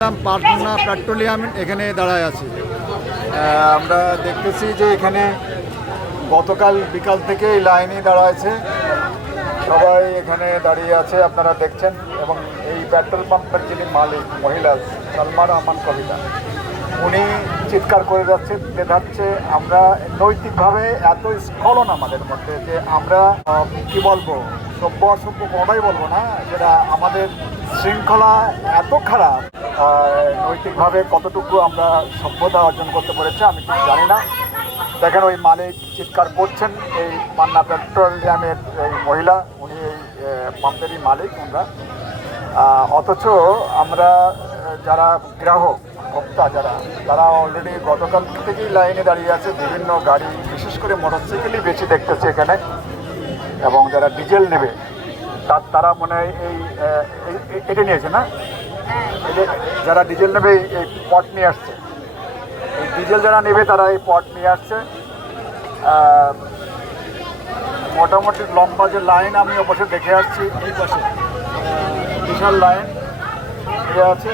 Patna petroleum এখানে দাঁড়ায় আছে। আমরা দেখতেছি যে এখানে গতকাল বিকাল থেকে লাইনে দাঁড়ায় সবাই এখানে দাঁড়িয়ে আছে, আপনারা দেখছেন। এবং এই পেট্রোল পাম্পের যিনি মালিক মহিলা সালমা রহমান কবিতা, উনি চিৎকার করে যাচ্ছে, দেখাচ্ছে আমরা নৈতিকভাবে এত স্খলন আমাদের মধ্যে যে আমরা কি বলবো, সভ্য অসভ্য কোনোটাই বলবো না, যেটা আমাদের শৃঙ্খলা এত খারাপ। নৈতিকভাবে কতটুকু আমরা সভ্যতা অর্জন করতে পেরেছি আমি ঠিক জানি না। দেখেন ওই মালিক চিৎকার করছেন, এই পান্না পেট্রোলিয়ামের এই মহিলা, উনি এই পাম্পেরই মালিক আমরা। অথচ আমরা যারা গ্রাহক ভোক্তা তারা অলরেডি গতকাল থেকেই লাইনে দাঁড়িয়ে আছে। বিভিন্ন গাড়ি, বিশেষ করে মোটরসাইকেলই বেশি দেখতেছে এখানে। এবং যারা ডিজেল নেবে তারা মনে হয় এটা নিয়েছে না, যারা ডিজেল নেবে এই পট নিয়ে আসছে। এই ডিজেল যারা নেবে তারা এই পট নিয়ে আসছে। মোটামুটি লম্বা যে লাইন আমি অবশ্যই দেখে আসছি, এই পাশে বিশাল লাইন আছে।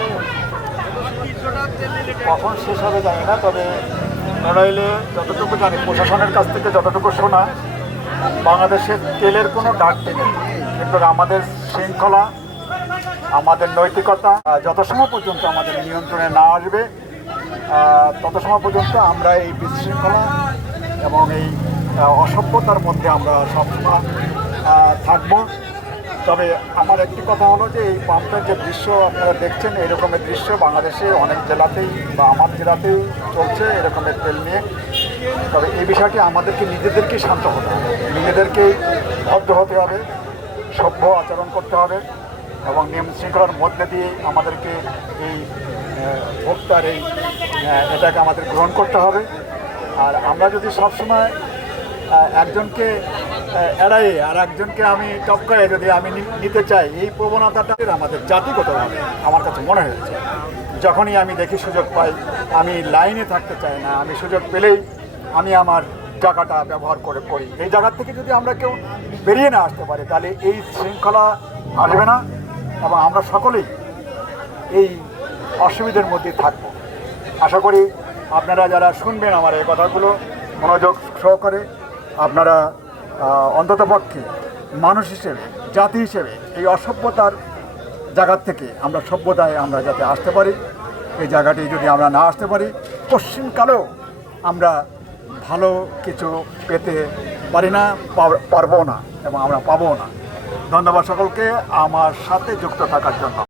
কখন শেষ হবে জানি না, তবে নড়াইলে যতটুকু জানি, প্রশাসনের কাছ থেকে যতটুকু শোনা, বাংলাদেশের তেলের কোনো ঘাটতি নেই, কিন্তু আমাদের শৃঙ্খলা, আমাদের নৈতিকতা যত সময় পর্যন্ত আমাদের নিয়ন্ত্রণে না আসবে তত সময় পর্যন্ত আমরা এই বিশৃঙ্খলা এবং এই অসভ্যতার মধ্যে আমরা সবসময় থাকবো। তবে আমার একটি কথা হলো যে এই পাম্পের যে দৃশ্য আপনারা দেখছেন, এরকমের দৃশ্য বাংলাদেশে অনেক জেলাতেই বা আমার জেলাতেই চলছে এরকমের তেল নিয়ে। তবে এই বিষয়টি আমাদেরকে নিজেদেরকেই শান্ত হতে হবে, নিজেদেরকেই ভদ্র হতে হবে, সভ্য আচরণ করতে হবে এবং নিয়ম শৃঙ্খলার মধ্যে দিয়ে আমাদেরকে এই ভোক্তার এটাকে আমাদের গ্রহণ করতে হবে। আর আমরা যদি সবসময় একজনকে এড়াইয়ে আর একজনকে আমি টপকায়ে যদি আমি নিতে চাই, এই প্রবণতাটা আমাদের জাতিগতভাবে আমার কাছে মনে হয়েছে। যখনই আমি দেখি সুযোগ পাই, আমি লাইনে থাকতে চাই না, আমি সুযোগ পেলেই আমি আমার জায়গাটা ব্যবহার করি। এই জায়গা থেকে যদি আমরা কেউ বেরিয়ে না আসতে পারি, তাহলে এই শৃঙ্খলা আসবে না এবং আমরা সকলেই এই অসুবিধার মধ্যে থাকবো। আশা করি আপনারা যারা শুনবেন আমার এই কথাগুলো মনোযোগ সহকারে, আপনারা অন্ততপক্ষে মানুষ হিসেবে, জাতি হিসেবে এই অসভ্যতার জায়গার থেকে আমরা সভ্যতায় আমরা যাতে আসতে পারি। এই জায়গাটি যদি আমরা না আসতে পারি, পশ্চিমকালেও আমরা ভালো কিছু পেতে পারি না, পারবো না এবং আমরা পাবো না। ধন্যবাদ সকলকে আমার সাথে যুক্ত থাকার জন্য।